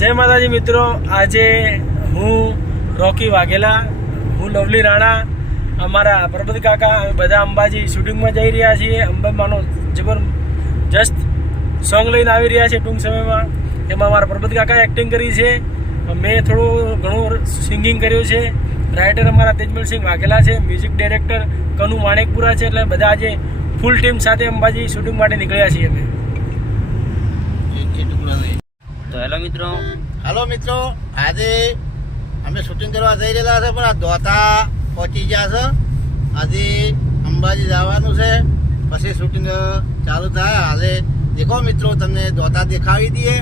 જય માતાજી મિત્રો, આજે હું રોકી વાઘેલા, હું લવલી રાણા, અમારા પ્રબત કાકા અમે બધા અંબાજી શૂટિંગમાં જઈ રહ્યા છીએ. અંબામાનો જબરજસ્ત સોંગ લઈને આવી રહ્યા છે ટૂંક સમયમાં. એમાં અમારા પ્રબત કાકાએ એક્ટિંગ કરી છે. મેં થોડું ઘણું સિંગિંગ કર્યું છે. રાઇટર અમારા તેજમલસિંહ વાઘેલા છે. મ્યુઝિક ડાયરેક્ટર કનુ માણેકપુરા છે. એટલે બધા આજે ફૂલ ટીમ સાથે અંબાજી શૂટિંગ માટે નીકળ્યા છીએ અમે. તો હેલો મિત્રો. હાલો મિત્રો, આજે અમે શૂટિંગ કરવા જઈ રહેલા છે, પણ આ દોતા પહોંચી ગયા છે. આજે અંબાજી જવાનું છે, પછી શૂટિંગ ચાલુ થાય. હાલે, દેખો મિત્રો, તમને દોતા દેખાવી દઈએ.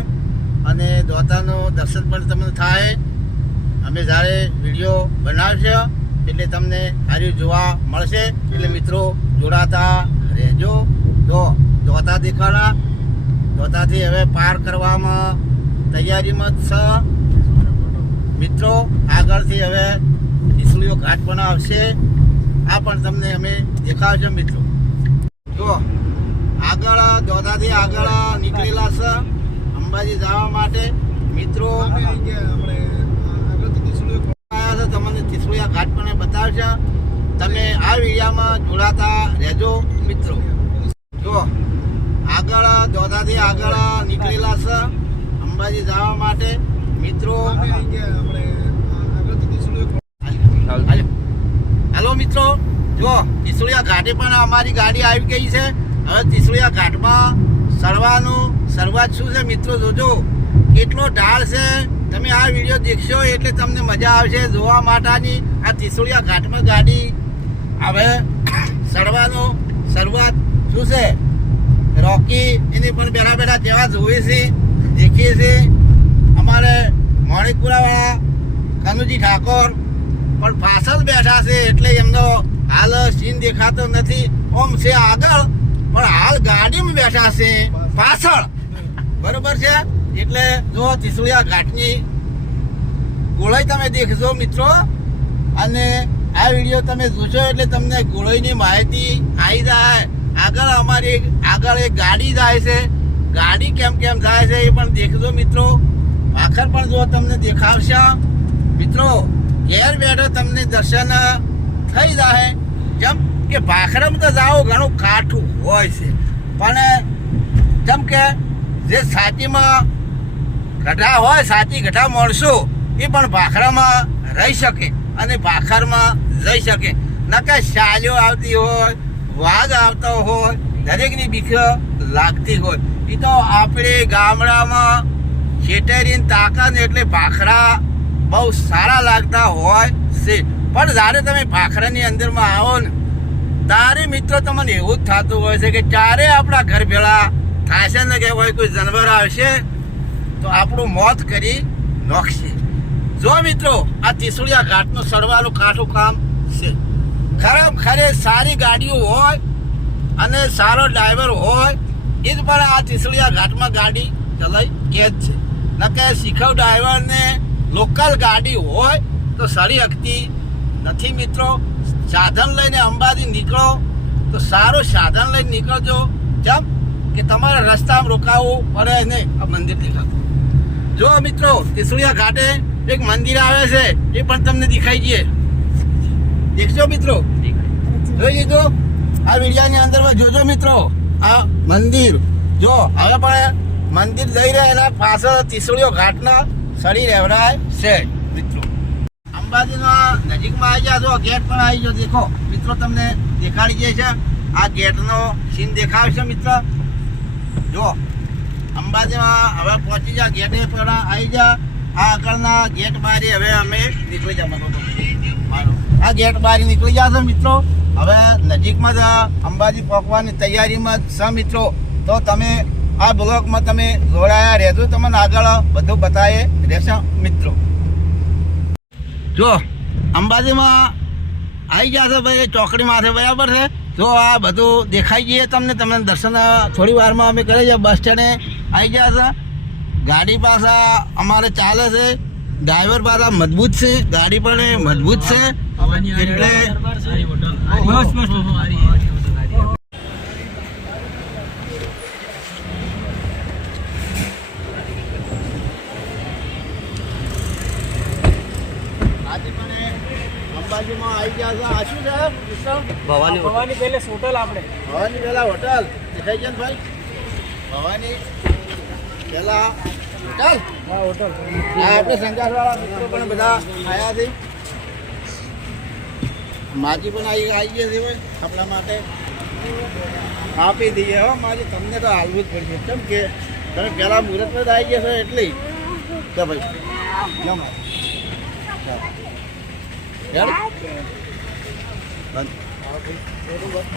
અને દોતાનો દર્શન પણ તમને થાય. અમે જ્યારે વીડિયો બનાવશે, એટલે તમને સારું જોવા મળશે. એટલે મિત્રો, જોડાતા રહેજો. તો દોતા દેખાડા દોતાથી હવે પાર કરવામાં તૈયારીમાં જ છે. મિત્રો આગળથી હવે ઈસુલીઓ ઘાટ પણ આવશે. આ પણ તમને અમે દેખાડશે મિત્રો. જો આગળ દોધાથી આગળ નીકળેલા છે. અંબાજી જવા માટે. મિત્રો તમને ત્રિસુળિયા ઘાટ પણ બતાવશે. તમે આ વિડીયામાં જોડાતા રહેજો મિત્રો. જો આગળ દોધાથી આગળ નીકળેલા છે. અંબાજી જવા માટે મિત્રો હાલો હાલો. મિત્રો જો ત્રિશુળિયા ઘાટે પણ અમારી ગાડી આવી ગઈ છે. હવે ત્રિશુળિયા ઘાટમાં સરવાનું શરૂઆત શું છે મિત્રો જોજો. કેટલો ઢાળ છે. તમે આ વીડિયો દેખશો એટલે તમને મજા આવશે જોવા માટેની. આ ત્રિશુળિયા ઘાટમાં ગાડી હવે સરવાનો શરૂઆત શું છે? રોકી એની પણ બેઠા બેઠા જેવા જોઈએ છે? દેખીએ છે અમારે મણિકપુરાવાળા કનુજી ઠાકોર પણ પાછળ બેઠા છે એટલે એમનો હાલ સીન દેખાતો નથી. ઓમ છે આગળ, પણ હાલ ગાડીમાં બેઠા છે પાછળ. બરોબર છે? એટલે જો ત્રિશુળિયા ઘાટની ગોળાઈ તમે દેખજો મિત્રો, અને આ વીડિયો તમે જોશો એટલે તમને ગોળાઈની માહિતી આવી જાય. આગળ અમારી આગળ એક ગાડી જાય છે. કેમ કેમ જાય છે એ પણ દેખજો મિત્રો. આખર પણ જો તમને દેખાડશે મિત્રો, ઘેર બેઠો તમને દર્શન થઈ જાય જેમ કે ભાખરમ તો જાઓ, ઘણું કાઠું હોય છે. પણ જેમ કે જે સાચીમાં ગઢા હોય સાચી ગઢા મળશો, એ પણ ભાખરામાં રહી શકે અને ભાખરમાં જઈ શકે. નકા શાલીઓ આવતી હોય, વાઘ આવતો હોય, દરેકની બીખ લાગતી હોય. એ તો આપણે ગામડામાં શેટેરીને તાકાત એટલે ભાખરા બહુ સારા લાગતા હોય છે. પણ જ્યારે તમે ભાખરાની અંદરમાં આવો ને, તારે મિત્રો તમને એવું જ થતું હોય છે કે ક્યારે આપણા ઘર ભેળા થશે ને કે હોય કોઈ જાનવર આવશે, તો આપણું મોત કરી નોખશે. જો મિત્રો, આ તીસુડિયા ઘાટનું સરવાળું કાઠું કામ છે. ખરેખર સારી ગાડીઓ હોય અને સારો ડ્રાઈવર હોય એ જ પણ આ ચીસળિયા ઘાટમાં ગાડી ચલાઈ કે જ છે. નકે શીખવ ડ્રાઈવરને લોકલ ગાડી હોય તો સારી હકતી નથી મિત્રો. સાધન લઈને અંબાજી નીકળો તો સારું સાધન લઈને નીકળજો. જેમ કે તમારે રસ્તામાં રોકાવવું પડે ને આ મંદિર દેખાતું. જો મિત્રો ત્રિશુળિયા ઘાટે એક મંદિર આવે છે એ પણ તમને દેખાઈ જઈએ દેખજો મિત્રો. જોઈ લીધું? આ વિડિયાની અંદરમાં જોજો મિત્રો. આ મંદિર. જો, હવે પણ મંદિર જઈ રહ્યા એના પાછળ ત્રિશુળીઓ ઘાટના સડી રહેવડાય છે, મિત્રો. અંબાજીના નજીકમાં આવી ગયા જો ગેટ પણ આવી જાઓ દેખો. મિત્રો, તમને દેખાડી જાય છે, આ ગેટનો સીન દેખાડશે મિત્ર. જો, અંબાજીમાં હવે પહોંચી જા ગેટે પહેલા આવી જા આ આગળના ગેટ બારી હવે અમે નીકળી જા આ ગેટ બારી નીકળી જશે મિત્રો. હવે નજીકમાં જ અંબાજી પહોંચવાની તૈયારીમાં છે મિત્રો? તો તમે આ બ્લોકમાં તમે જોડાયા રહેજો, તમને આગળ બધું બતાવે રહેશે મિત્રો. જો, અંબાજીમાં આવી ગયા છે ભાઈ ચોકડી માથે બરાબર છે? જો આ બધું દેખાઈ જઈએ તમને તમને દર્શન થોડી વારમાં અમે કરી છીએ બસ સ્ટેન્ડે આવી ગયા છે. ગાડી પાછા અમારે ચાલે છે. ડ્રાઈવર બારા મજબૂત છે ગાડી પણ મજબૂત છે એટલે આવી ગયા છે છે? ભવાની ભવાની પહેલે હોટલ આપણે. ભવાની પહેલા હોટલ દેખાઈ ગયા ભાઈ? ભવાની પહેલા હોટલ પણ બધા આવ્યા છે. પણ આવી આવી છે ભાઈ, આપણા માટે. આપી દઈએ હો, માજી, તમને તો હાલવું જ પડશે. કેમ કે તમે પહેલાં મુહૂર્તમાં જ આવી ગયા છો એટલે. તો ભાઈ. જમો. બંધ.